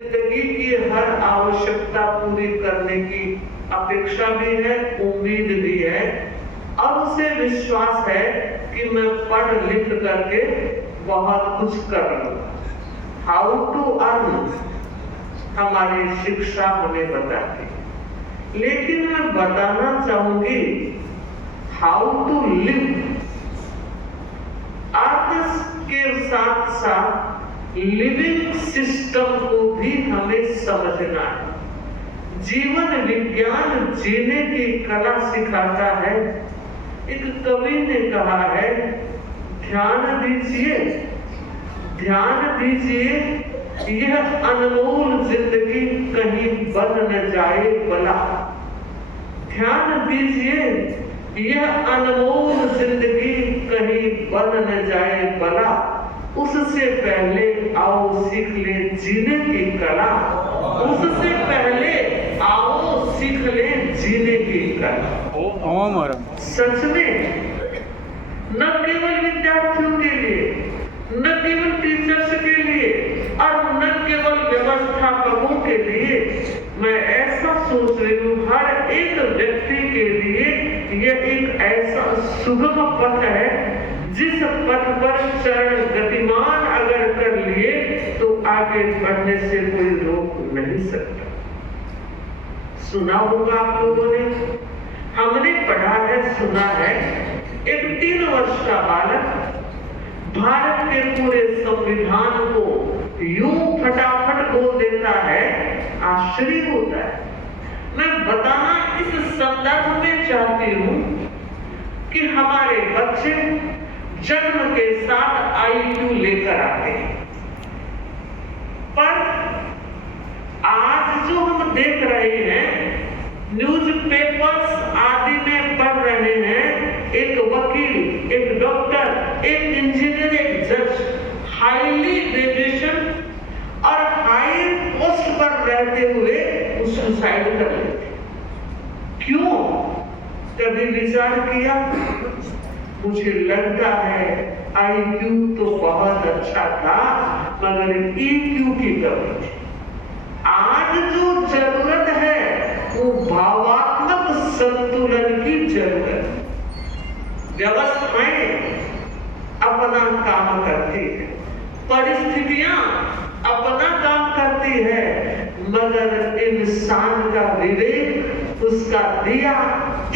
जिंदगी की हर आवश्यकता पूरी करने की अपेक्षा भी है, उम्मीद भी है और उसे विश्वास है कि मैं पढ़ लिख करके बहुत कुछ कर लूंगा। हाउ टू अर्न हमारी शिक्षा हमें बताती, लेकिन मैं बताना चाहूंगी हाउ टू लिव। अर्थ के साथ साथ लिविंग सिस्टम को भी हमें समझना है। जीवन विज्ञान जीने की कला सिखाता है। एक कवि ने कहा है, ध्यान दीजिए, ध्यान दीजिए, यह अनमोल जिंदगी कहीं बन न जाए बला। ध्यान दीजिए, यह अनमोल जिंदगी कहीं बन न जाए बला। उससे पहले आओ सीख ले जीने की कला। उससे पहले आओ सीख ले जीने की कला। सच में न केवल विद्यार्थियों के लिए, न केवल टीचर्स के लिए और न केवल व्यवस्थापकों के लिए, मैं ऐसा सोच रही हूँ हर एक व्यक्ति के लिए यह एक ऐसा सुगम पथ है जिस पथ पर चरण गतिमान अगर कर लिए तो आगे बढ़ने से कोई रोक नहीं सकता। सुना होगा आप लोगों ने, हमने पढ़ा है, सुना है, एक 3 वर्ष का बालक भारत के पूरे संविधान को यूं फटाफट बोल देता है, आश्चर्य होता है। मैं बताना इस संदर्भ में चाहती हूं कि हमारे बच्चे जन्म के साथ IQ लेकर आते हैं, पर आज जो हम देख रहे हैं न्यूज़पेपर्स आदि में पढ़ रहे हैं, एक वकील, एक डॉक्टर, एक इंजीनियर, एक जज हाईली ग्रेजुएशन और हाई पोस्ट पर रहते हुए सुसाइड कर लेते। क्यों? कभी विचार किया? मुझे लगता है IQ तो बहुत अच्छा था मगर EQ की कमी थी। आज जो जरूरत है वो भावात्मक संतुलन की जरूरत है। व्यवस्थाएं अपना काम करती है, परिस्थितियां अपना काम करती है, मगर इंसान का विवेक, उसका दिया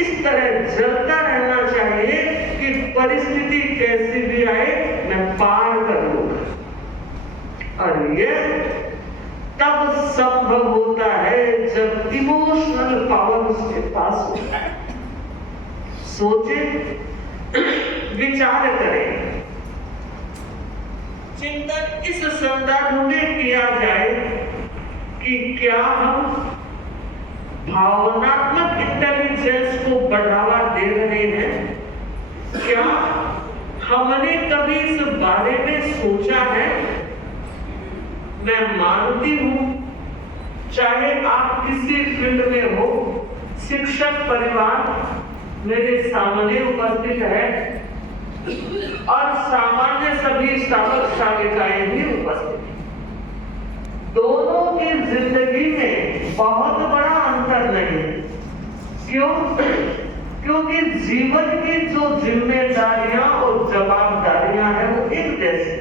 इस तरह जलता रहना चाहिए कि परिस्थिति कैसी भी आए मैं पार कर लूंगा। और यह तब संभव होता है जब इमोशनल पावर उसके पास होता है। सोचे, विचार करें, चिंतन इस संदर्भ में किया जाए कि क्या हम भावनात्मक इंटेलिजेंस को बढ़ावा दे रहे हैं? क्या हमने कभी इस बारे में सोचा है? मैं मानती हूं, चाहे आप किसी फील्ड में हो, शिक्षक परिवार मेरे सामने उपस्थित है और सामान्य सभी शावक शाविकाएं भी उपस्थित हैं। दोनों की जिंदगी में बहुत बड़ा अंतर नहीं है। क्यों? क्योंकि जीवन की जो जिम्मेदारियां और जवाबदारियां हैं वो एक जैसी।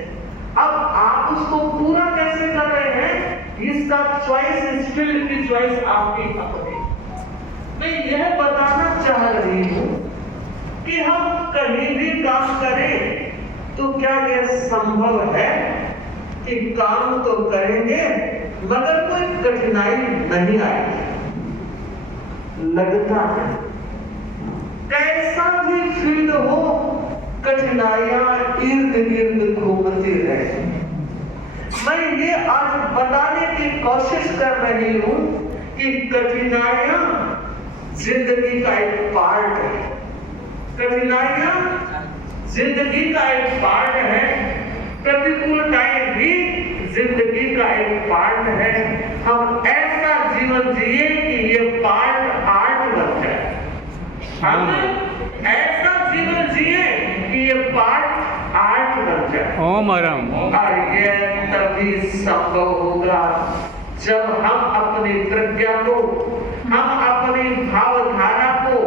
अब आप उसको पूरा कैसे कर रहे हैं, इसका चॉइस, इस फील्ड की चॉइस आपकी अपनी। मैं यह बताना चाह रही हूं कि हम कहीं भी काम करें तो क्या यह संभव है कि काम तो करेंगे मगर कोई कठिनाई नहीं आएगी? लगता है कैसा भी फील्ड हो, कठिनाइयां इर्द गिर्द घूमती रहे। मैं ये आज बताने की कोशिश कर रही हूं कि कठिनाइयां जिंदगी का एक पार्ट है। कठिनाइयां जिंदगी का एक पार्ट है, प्रतिकूलताएं भी जिंदगी का एक पार्ट है। हम ऐसा जीवन जिए कि ये पार्ट आर्ट बन जाए। हम ऐसा जीवन जिए कि ये पार्ट आर्ट बन जाए। ओम और ये तभी संभव होगा जब हम अपनी प्रज्ञा को, हम अपनी भावधारा को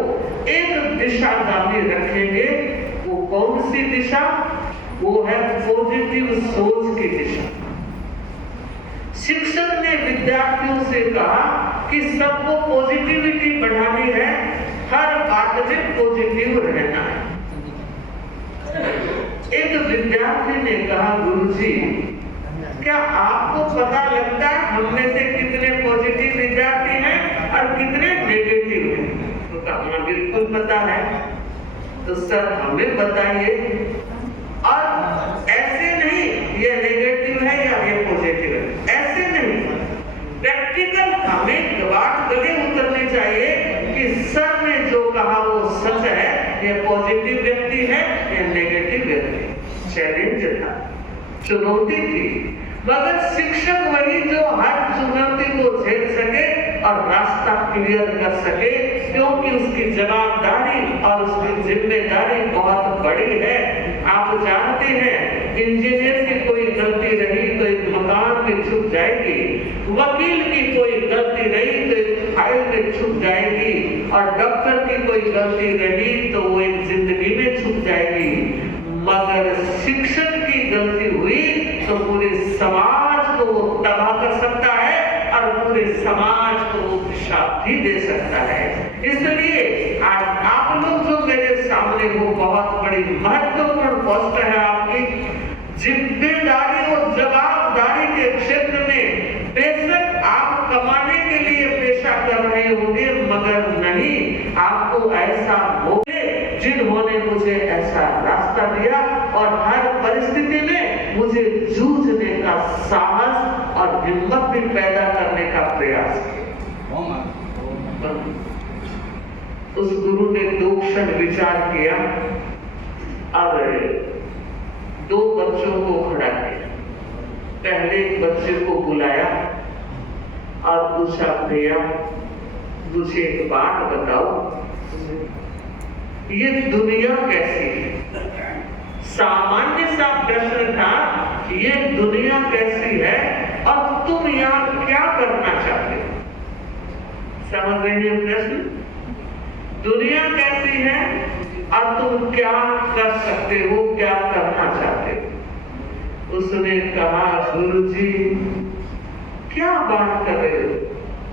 एक दिशागामी रखेंगे, वो कौन सी दिशा? वो है पॉजिटिव सोच की दिशा। शिक्षक ने विद्यार्थियों से कहा कि सबको पॉजिटिविटी बढ़ानी है, हर बात में पॉजिटिव रहना है। एक विद्यार्थी ने कहा, गुरुजी क्या आपको पता लगता है हम में से कितने पॉजिटिव विद्यार्थी हैं और कितने नेगेटिव हैं? तो कहा बिल्कुल पता है। तो सर हमें बताइए, और ऐसे नहीं ये नेगेटिव है या ये पॉजिटिव है, ऐसे नहीं, प्रैक्टिकल हमें बात गले उतरनी चाहिए कि सर ने जो कहा वो सच है, ये पॉजिटिव व्यक्ति है या नेगेटिव व्यक्ति। चैलेंज था, चुनौती थी, मगर शिक्षक वही जो हर चुनौती को झेल सके और रास्ता क्लियर कर सके, क्योंकि उसकी जवाबदारी और उसकी जिम्मेदारी बहुत बड़ी है। आप जानते हैं इंजीनियर की कोई गलती रही तो एक मकान में छुप जाएगी, वकील की कोई गलती रही तो एक फाइल में छुप जाएगी, और डॉक्टर की कोई गलती रही तो वो एक जिंदगी में छुप जाएगी। मगर शिक्षक की गलती हुई तो पूरे समाज को वो तबाह कर सकता है और पूरे समाज को वो दिशा भी दे सकता है। इसलिए आज आप लोग जो मेरे सामने हो, बहुत बड़ी महत्वपूर्ण पोस्ट है आपकी। जिम्मेदारी और जवाबदारी के क्षेत्र में बेशक आप कमाने के लिए पेशा कर रहे होंगे, मगर नहीं, आपको ऐसा होगे जिन्होंने मुझे ऐसा रास्ता दिया और हर परिस्थिति में मुझे जूझने का साहस और हिम्मत भी पैदा करने का प्रयास किया। उस गुरु ने 2 क्षण विचार किया और 2 बच्चों को खड़ा किया। पहले एक बच्चे को बुलाया और पूछा, भैया मुझे एक बात बताओ, ये दुनिया कैसी है? सामान्य सा प्रश्न था, ये दुनिया कैसी है और तुम यहाँ क्या करना चाहते हो? समझ रहे हैं प्रश्न? दुनिया कैसी है और तुम क्या कर सकते हो, क्या करना चाहते हो? उसने कहा, गुरुजी क्या बात कर रहे हो?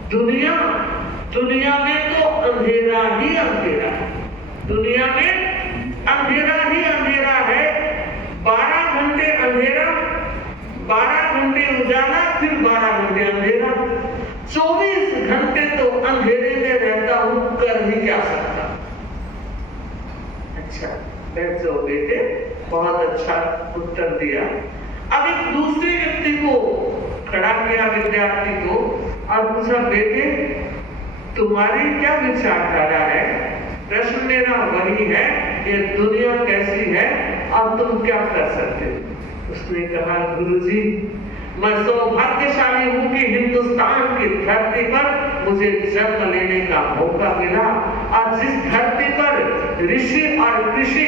दुनिया में तो अंधेरा ही अंधेरा है, दुनिया में अंधेरा ही अंधेरा है। 12 घंटे अंधेरा, 12 घंटे उजाला, फिर 12 घंटे अंधेरा, 24 घंटे तो अंधेरे में रहता हूं, कर ही क्या सकता। अच्छा बैठ जाओ बेटे, बहुत अच्छा उत्तर दिया। अब एक दूसरे व्यक्ति को खड़ा किया, विद्यार्थी को, और पूछा, बेटे तुम्हारी क्या विचारधारा है? प्रश्न मेरा वही है, ये दुनिया कैसी है और तुम क्या कर सकते हो? उसने कहा, गुरुजी मैं सौभाग्यशाली हूं कि हिंदुस्तान की धरती पर मुझे जन्म लेने का मौका मिला, और जिस धरती पर ऋषि और कृषि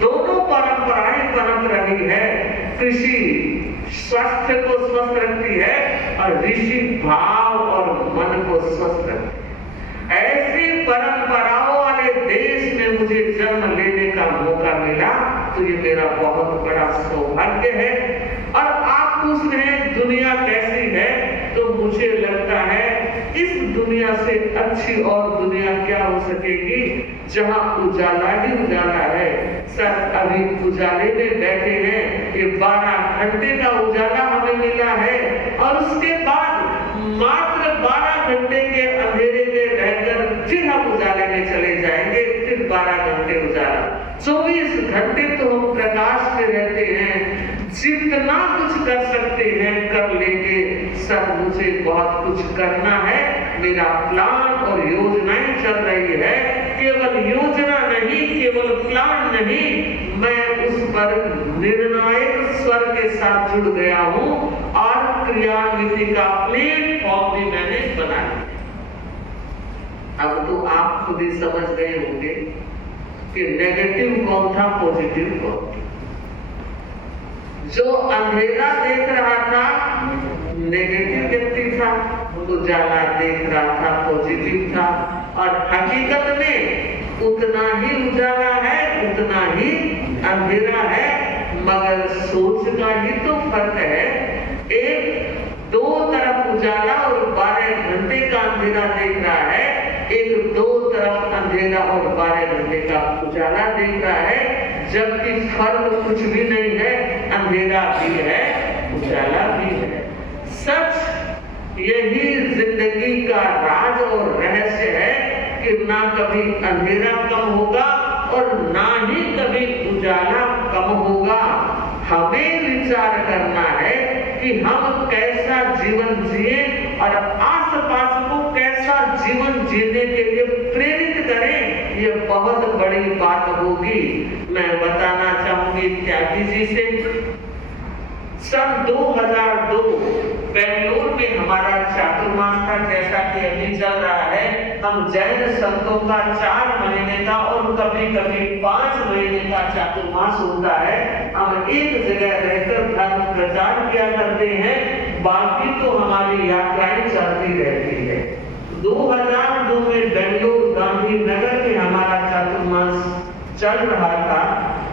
दोनों परंपराएं पनप रही है। कृषि स्वास्थ्य को स्वस्थ रखती है और ऋषि भाव और मन को स्वस्थ रखती है। ऐसी परंपराओं वाले देश में मुझे जन्म लेने का मौका मिला, तो ये मेरा बहुत बड़ा सौभाग्य है। और आप पूछ रहे हैं दुनिया कैसी है, तो मुझे लगता है इस दुनिया से अच्छी और दुनिया क्या हो सकेगी, जहां उजाला ही उजाला है। सर अभी उजाले में बैठे हैं, ये 12 घंटे का उजाला हमें मिला है, और उसके बाद मात्र 12 घंटे के अंधेरे में रहकर फिर हम उजाले में चले जाएंगे, फिर 12 घंटे उजाला, 24 घंटे तो हम प्रकाश में रहते हैं। जितना कुछ कर सकते हैं कर लेंगे। सर मुझे बहुत कुछ करना है, मेरा प्लान और योजनाएं चल रही है, केवल योजना नहीं, केवल प्लान नहीं, मैं उस पर निर्णायक स्वर के साथ जुड़ गया हूं और क्रियान्विति का प्लेटफॉर्म भी मैंने बना लिया। अब तो आप खुद ही समझ गए होंगे कि नेगेटिव कौन था, पॉजिटिव कौन था। जो अंधेरा देख रहा था नेगेटिव व्यक्ति था, उजाला देख रहा था, पॉजिटिव था, और हकीकत में उतना ही उजाला है, उतना ही अंधेरा है, मगर सोच का ही तो फर्क है। एक दो तरफ उजाला और 12 घंटे का अंधेरा देख रहा है, एक दो तरफ अंधेरा और 12 घंटे का उजाला देख रहा है, जबकि फर्क कुछ भी नहीं है, अंधेरा भी है, उजाला भी है। सच यही जिंदगी का राज और रहस्य है कि ना कभी अंधेरा कम होगा और ना ही कभी उजाला कम होगा। हमें विचार करना है कि हम कैसा जीवन जिए और आसपास को कैसा जीवन जीने के लिए प्रेरित करें, ये बहुत बड़ी बात होगी। मैं बताना चाहूंगी त्यागी जी से, सन 2002 बेंगलुरु में हमारा चातुर्मास था, जैसा कि अभी चल रहा है। हम जैन संतों का 4 महीने का और कभी कभी 5 महीने का चातुर्मास होता है। हम एक जगह रहकर धर्म प्रचार किया करते हैं, बाकी तो हमारी यात्राएं चलती रहती है। 2002 में बेंगलुरु गांधी नगर में हमारा चातुर्मास चल रहा था।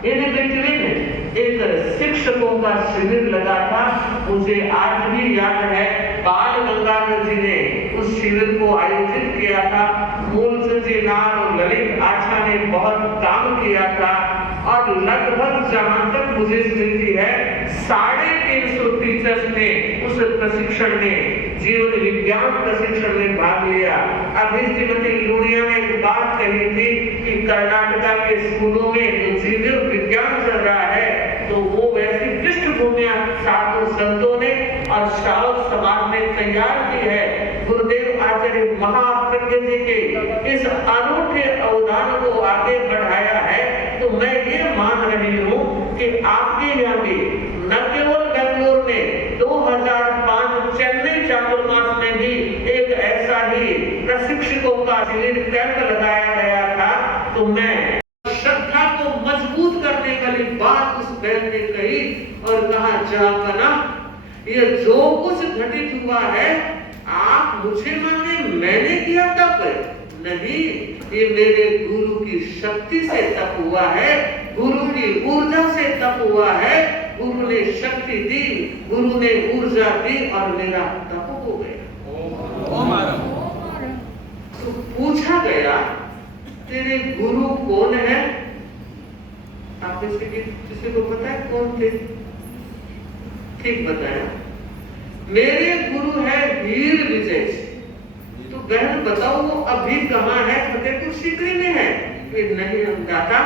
इन बिटवीन एक शिक्षकों का शिविर लगा था, मुझे आज भी याद है। बाल गंगाधर जी ने उस शिविर को आयोजित किया था। मूलचंद जी नार और ललित आचा ने बहुत काम किया था, और लगभग जहां तक मुझे स्मृति है 350 टीचर्स ने उस प्रशिक्षण में, जीवन विज्ञान प्रशिक्षण में भाग लिया। अभी श्रीमती लूणिया ने एक बात कही थी कि कर्नाटका के स्कूलों में जीवन विज्ञान चल रहा है, तो वो वैसी पृष्ठभूमि साधु संतों ने और श्रावक समाज ने तैयार की है। गुरुदेव आचार्य महाप्रज्ञ जी के इस अनूठे अवदान को आगे बढ़ाया है। तो मैं ये मान रही हूँ कि आपके यहाँ भी न केवल बेंगलुरु में 2005 चेन्नई चातुर्मास में भी एक ऐसा ही प्रशिक्षकों का शिविर कैंप लगाया गया था। तो मैं श्रद्धा को मजबूत करने वाली बात उस बहन ने कही और कहा, जहां ये जो कुछ घटित हुआ है आप मुझे माने मैंने किया तप नहीं, ये मेरे गुरु की शक्ति से तप हुआ है, गुरु की ऊर्जा से तप हुआ है। गुरु ने शक्ति दी, गुरु ने ऊर्जा दी और मेरा तप हो गया। तो पूछा गया तेरे गुरु कौन है? आप किसी को पता है कौन थे? ठीक बताया, मेरे गुरु है वीर विजय। तो बहन बताओ वो अभी कहाँ है? फतेहपुर सीकरी में है? नहीं हम दाता,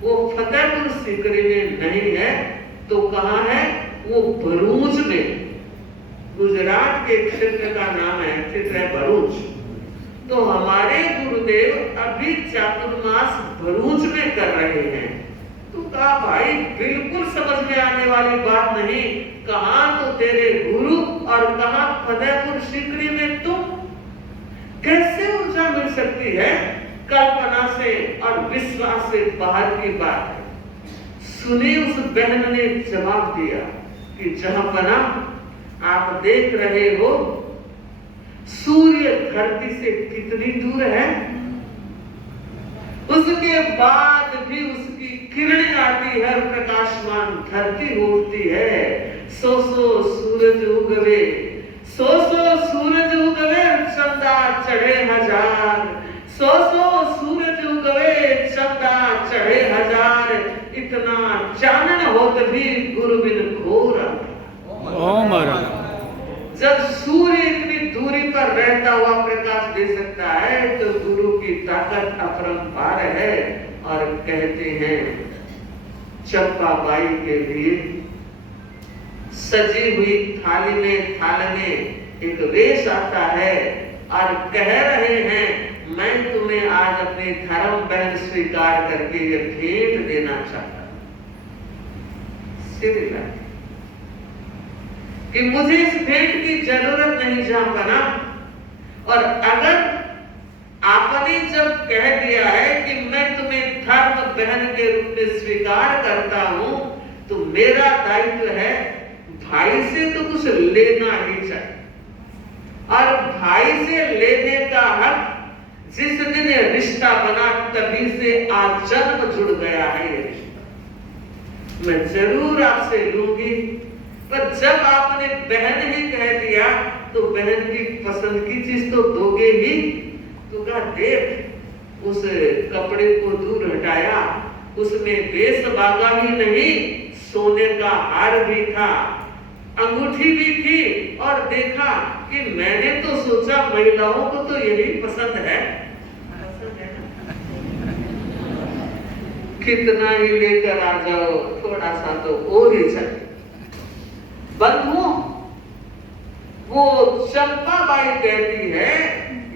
वो फतेहपुर सीकरी में नहीं है। तो कहाँ है? वो भरूच में, गुजरात के क्षेत्र का नाम है, क्षेत्र है भरूच। तो हमारे गुरुदेव अभी चातुर्मास भरूच में कर रहे हैं। तो कहा भाई बिल्कुल समझ में आने वाली बात नहीं, कहाँ तो तेरे गुरु और कहाँ फतेहपुर सीकरी में तुम, कैसे ऊर्जा मिल सकती है? कल्पना से और विश्वास से बाहर की बात है। सुनी उस बहन ने जवाब दिया कि जहां पना आप देख रहे हो सूर्य धरती से कितनी दूर है, उसके बाद भी उसकी किरणें आती है, प्रकाशमान धरती उठती है। सो सूरज उगवे, सो सूरज उगवे चंदा चढ़े हजार, सो सूरज उगवे चंदा चढ़े हजार, इतना चानन होत भी गुरु बिन घोर। जब सूर्य इतनी दूरी पर रहता हुआ प्रकाश दे सकता है तो गुरु की ताकत अपरंपार है। और कहते हैं चंपा बाई के लिए सजी हुई थाली में एक वेश आता है और कह रहे हैं मैं तुम्हें आज अपनी धर्म बहन स्वीकार करके ये भेंट देना चाहता हूं, कि मुझे इस भेंट की जरूरत नहीं जहां बना। और अगर आपने जब कह दिया है कि मैं तुम्हें धर्म बहन के रूप में स्वीकार करता हूं, तो मेरा दायित्व है भाई से तो कुछ लेना ही चाहिए। और भाई से लेने का हक जिस दिन ये रिश्ता बना तभी से आजन्म जुड़ गया है ये रिश्ता। मैं जरूर आपसे लूंगी, पर जब आपने बहन ही कह दिया तो बहन की पसंद की चीज तो दोगे ही। तो कहा देख, उस कपड़े को दूर हटाया, उसमें बेस बागा ही नहीं, सोने का हार भी था, अंगूठी भी थी, और देखा कि मैंने तो सोचा महिलाओं को तो यही पसंद है, कितना ही लेकर आ जाओ, थोड़ा सा तो और ही चाहिए। बंधु, वो चंपाबाई कहती है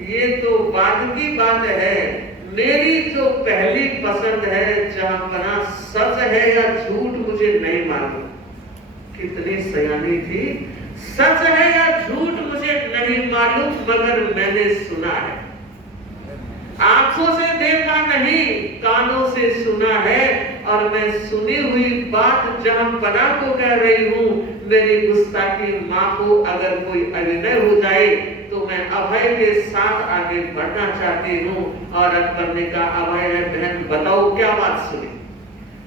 ये तो बाद की बात है, मेरी जो पहली पसंद है जहांपना सच है या झूठ मुझे नहीं मालूम। कितनी सयानी थी, सच है या झूठ मुझे नहीं मालूम, मगर मैंने सुना है, आंखों से देखा नहीं, कानों से सुना है, और मैं सुनी हुई बात जहांपना को कह रही हूँ। मेरी गुस्ताखी माँ को अगर कोई अभिनय हो जाए तो मैं अभय के साथ आगे बढ़ना चाहती हूँ। और अकबर ने कहा अभय है बहन, बताओ क्या बात सुनी।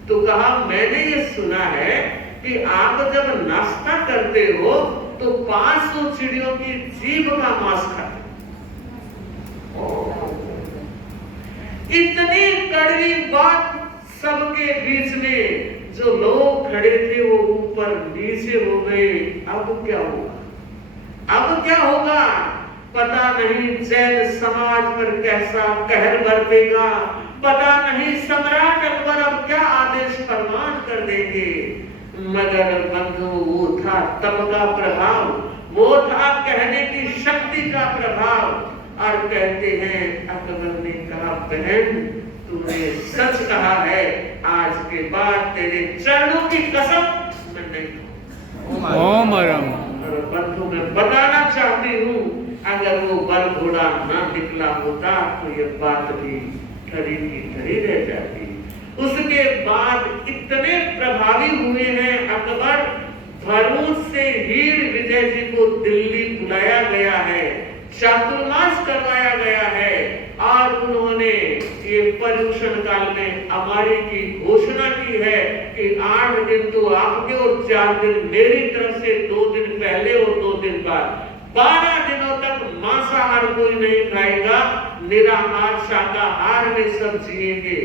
तो कहा मैंने ये सुना है कि आप जब नाश्ता करते हो तो 500 चिड़ियों की जीभ का मांस खाते। इतनी कड़वी बात सबके बीच में जो लोग खड़े थे वो ऊपर नीचे हो गए। अब क्या होगा, अब क्या होगा पता नहीं। जैन समाज पर कैसा कहर बरतेगा, पता नहीं सम्राट अकबर अब क्या आदेश फरमान कर देंगे। मगर बंधु वो था तप का प्रभाव, वो था कहने की शक्ति का प्रभाव। और कहते हैं अकबर ने कहा बहन तूने सच कहा है, आज के बाद तेरे चरणों की कसम मैं नहीं दूंगा। और बंधु मैं बताना चाहती हूँ अगर वो बल घोड़ा ना निकला होता तो ये बात भी खरी की खरी रह जाती। उसके बाद इतने प्रभावी हुए हैं अकबर, भरूच से हीर विजय जी को दिल्ली बुलाया गया है, चातुर्मास करवाया गया है, और उन्होंने ये पर्यूषण काल में अमारी की घोषणा की है कि 8 दिन तो आपके और 4 दिन मेरी तरफ से, 2 दिन पहले और 2 दिन बाद, 12 दिनों तक मांसाहार कोई नहीं खाएगा, निराहार शाकाहार में सब जिएंगे।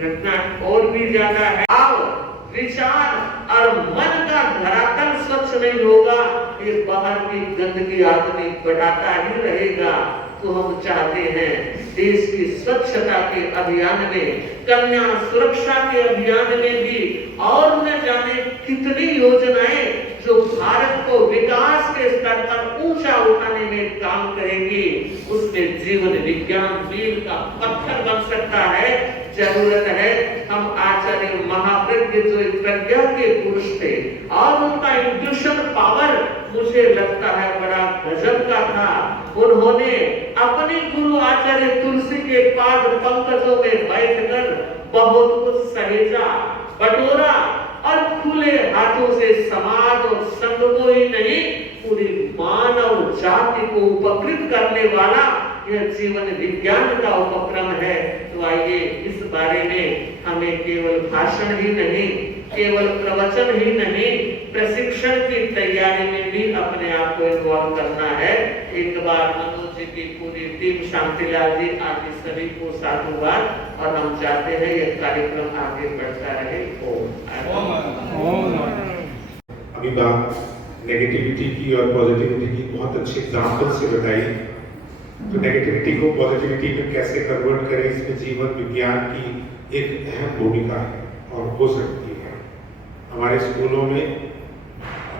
घटना और भी ज्यादा है। आओ विचार और मन का धरातल स्वच्छ नहीं होगा, ये बाहर की गंदगी आदमी बढ़ाता ही रहेगा। तो हम चाहते हैं देश की स्वच्छता के अभियान में, कन्या सुरक्षा के अभियान में भी, और न जाने कितनी योजनाएं जो भारत को विकास के स्तर पर ऊंचा उठाने में काम करेंगी। उसमें जीवन विज्ञान मील का पत्थर बन सकता है। जरूरत है हम आचार्य महाप्रज्ञ जो प्रज्ञा के पुरुष थे और उनका इंट्यूशन पावर मुझे लगता है बड़ा गजब का था। उन्होंने अपने गुरु आचार्य तुलसी के पाद पंकजों में बैठकर बहुत कुछ सहेजा, बटोरा, और खुले हाथों से समाज और संघ को ही नहीं पूरी मानव जाति को उपकृत करने वाला यह जीवन विज्ञान का उपक्रम है। तो आइए इस बारे में हमें केवल भाषण ही नहीं, केवल प्रवचन ही नहीं, प्रशिक्षण की तैयारी में भी अपने आप को इन्वॉल्व करना है। एक बार मनोज जी की पूरी टीम, शांतिलाल जी, आदि सभी को साधुवाद, और हम चाहते हैं यह कार्यक्रम आगे बढ़ता रहे। अभी बात नेगेटिविटी की और पॉजिटिविटी की बहुत अच्छे एग्जाम्पल से बताई। तो नेगेटिविटी को पॉजिटिविटी में कैसे कन्वर्ट करें, इसमें जीवन विज्ञान की एक अहम भूमिका है और हो सकती है। हमारे स्कूलों में,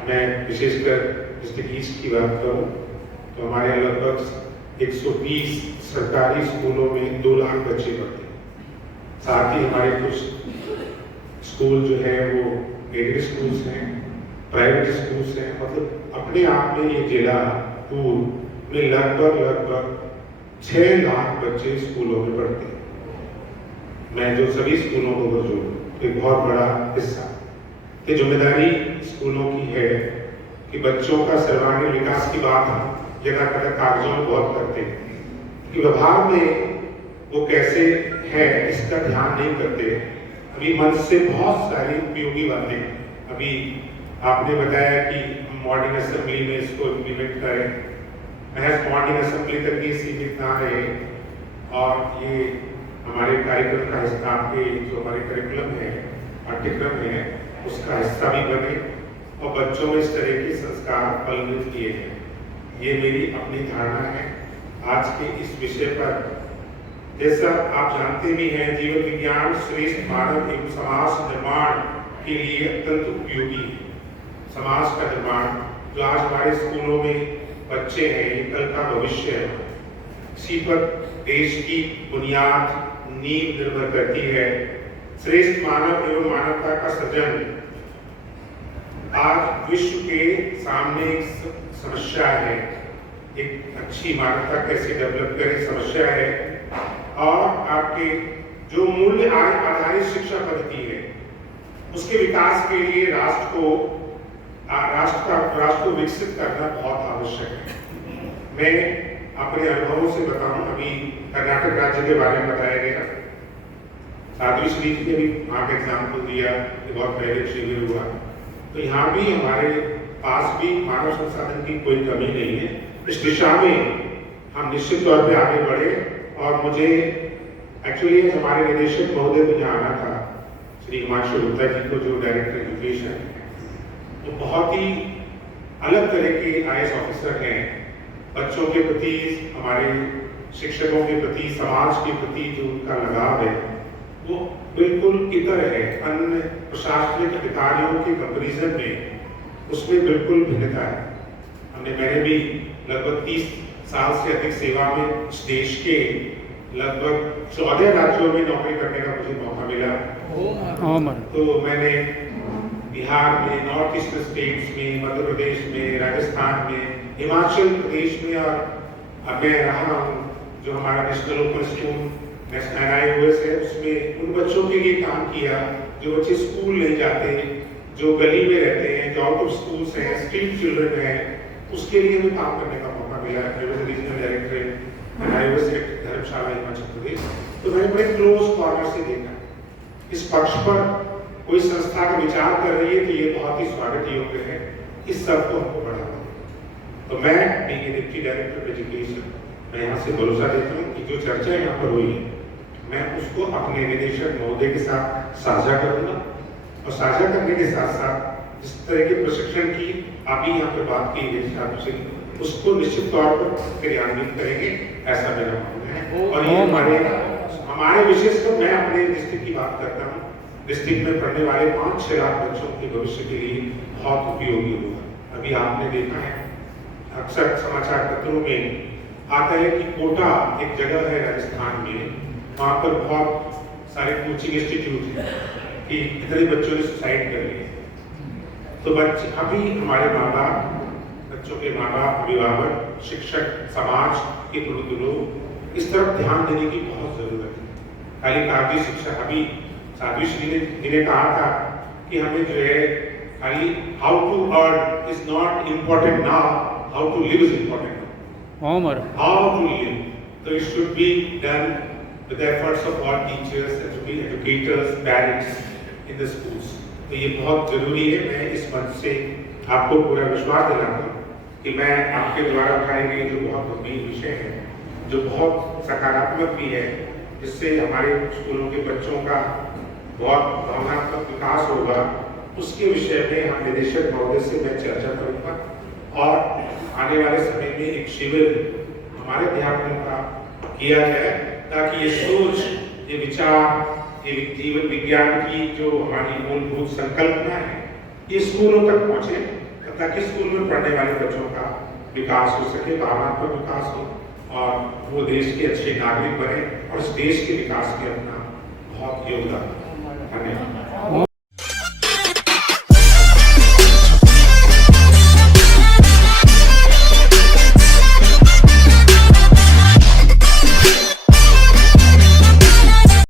मैं विशेषकर डिस्ट्रिक्ट ईस्ट की बात करूं तो हमारे लगभग 120 सरकारी स्कूलों में 2 लाख बच्चे पढ़ते हैं। साथ ही हमारे कुछ स्कूल जो है वो एडेड स्कूल्स हैं, प्राइवेट स्कूल्स हैं। मतलब अपने आप में ये जिला पूर्व में लगभग 6 लाख बच्चे स्कूलों में पढ़ते हैं। मैं जो सभी स्कूलों को जोड़ूं, एक बहुत बड़ा हिस्सा ये जिम्मेदारी स्कूलों की है कि बच्चों का सर्वांगीण विकास की बात जगह कदर कागजों में बहुत करते हैं कि व्यवहार में वो कैसे है इसका ध्यान नहीं करते। अभी मन से बहुत सारी उपयोगी बातें अभी आपने बताया कि मॉर्निंग असेंबली में इसको इम्प्लीमेंट करें, महज मॉर्निंग असेंबली तक ही सीमित ना रहे और ये हमारे कार्यक्रम का हिस्सा, आपके जो हमारे करिकुलम है, पाठ्यक्रम है, उसका हिस्सा भी बने और बच्चों में इस तरह के संस्कार फलित किए हैं। ये मेरी अपनी धारणा है। आज के इस विषय पर जैसा आप जानते भी हैं, जीवन विज्ञान श्रेष्ठ मानव एवं समाज निर्माण के लिए अत्यंत उपयोगी है। समाज का निर्माण जो आज हमारे स्कूलों में बच्चे हैं, ये कल का भविष्य है। इसी पर देश की बुनियाद नींव निर्भर करती है। श्रेष्ठ मानव एवं मानवता का सृजन आज विश्व के सामने एक समस्या है। एक अच्छी मानवता कैसे डेवलप करें समस्या है। और आपके जो मूल्य आधारित शिक्षा पद्धति है, उसके विकास के लिए राष्ट्र को विकसित करना बहुत आवश्यक है। मैं अपने अनुभवों से बताऊं, अभी कर्नाटक राज्य के बारे में बताया गया, साध्वी श्री जी ने भी वहाँ का एग्जाम्पल दिया कि बहुत पहले शिविर हुआ, तो यहाँ भी हमारे पास भी मानव संसाधन की कोई कमी नहीं है। इस दिशा में हम निश्चित तौर पे आगे बढ़े। और मुझे एक्चुअली हमारे निदेशक महोदय को यहाँ आना था, श्री हिमांशु गुप्ता जी को, जो डायरेक्टर एजुकेशन, तो बहुत ही अलग तरह के IAS ऑफिसर हैं। बच्चों के प्रति, हमारे शिक्षकों के प्रति, समाज के प्रति जो उनका लगाव है वो बिल्कुल इतर है। अन्य प्रशासनिक अधिकारियों के कंपैरिजन में उसमें बिल्कुल भिन्नता है। मैंने भी लगभग 30 साल से अधिक सेवा में इस देश के लगभग 14 राज्यों में नौकरी करने का मुझे मौका मिला। तो मैंने बिहार में, नॉर्थ ईस्टर्न स्टेट्स में, मध्य प्रदेश में, राजस्थान में, हिमाचल प्रदेश में, और मैं रहा हूँ जो हमारा नेशनल ओपन स्कूल NIOS है, उसमें उन बच्चों के लिए काम किया जो बच्चे स्कूल नहीं जाते, जो गली में रहते हैं, जो आउट ऑफ स्कूल्स हैं, स्ट्रीट चिल्ड्रन हैं, उसके लिए भी काम करने का मौका मिला। रीजनल डायरेक्टर NIOS धर्मशाला हिमाचल प्रदेश। तो मैंने बड़े क्लोज कॉर्नर से देखा। इस पक्ष पर कोई संस्था का विचार कर रही है तो ये बहुत ही स्वागत योग्य है। इस सब को हमको बढ़ाना। तो मैं डिप्टी डायरेक्टर एजुकेशन, मैं यहाँ से भरोसा देता हूँ कि जो चर्चा यहाँ पर हुई है, मैं उसको अपने निदेशक महोदय के साथ साझा करूँगा और साझा करने के साथ साथ जिस तरह के प्रशिक्षण की अभी यहाँ पे बात की गई, उसको निश्चित तौर पर क्रियान्वित करेंगे, ऐसा मेरा मानना है। और ये हमारे विशेष तो मैं अपने डिस्ट्रिक्ट की बात करता हूँ। डिस्ट्रिक्ट में पढ़ने वाले 5-6 लाख बच्चों के भविष्य के लिए बहुत उपयोगी होगा। अभी आपने देखा है, अक्सर समाचार पत्रों में आता है कि कोटा एक जगह है राजस्थान में, वहाँ पर बहुत सारे कोचिंग इंस्टीट्यूट हैं कि इतने बच्चों ने सुसाइड कर लिए। तो बच्चे अभी हमारे माँ बाप, बच्चों के माँ बाप, अभिभावक, शिक्षक, समाज के प्रबुद्ध लोग इस तरफ ध्यान देने की बहुत जरूरत है। खाली कागजी शिक्षा, अभी साध्वी श्री ने कहा था कि हमें जो है खाली how to earn is not important now, how to live is important. How to live, तो it should be done with the efforts of all teachers, educators, parents in the schools। तो ये बहुत जरूरी है। मैं इस मंच से आपको पूरा विश्वास दिलाता हूँ कि मैं आपके द्वारा उठाए गए जो बहुत गंभीर विषय है, जो बहुत सकारात्मक भी है, जिससे हमारे स्कूलों के बच्चों का बहुत भावनात्मक विकास होगा, उसके विषय में हम निदेशक महोदय से मैं चर्चा करूँगा और आने वाले समय में एक शिविर हमारे अध्यापकों का किया जाए, ताकि ये सोच, ये विचार, ये जीवन विज्ञान की जो हमारी मूलभूत संकल्पना है, ये स्कूलों तक पहुँचे, ताकि स्कूल में पढ़ने वाले बच्चों का विकास हो सके, भावनात्मक विकास हो और वो देश के अच्छे नागरिक बने और इस देश के विकास में अपना बहुत योगदान। धन्यवाद।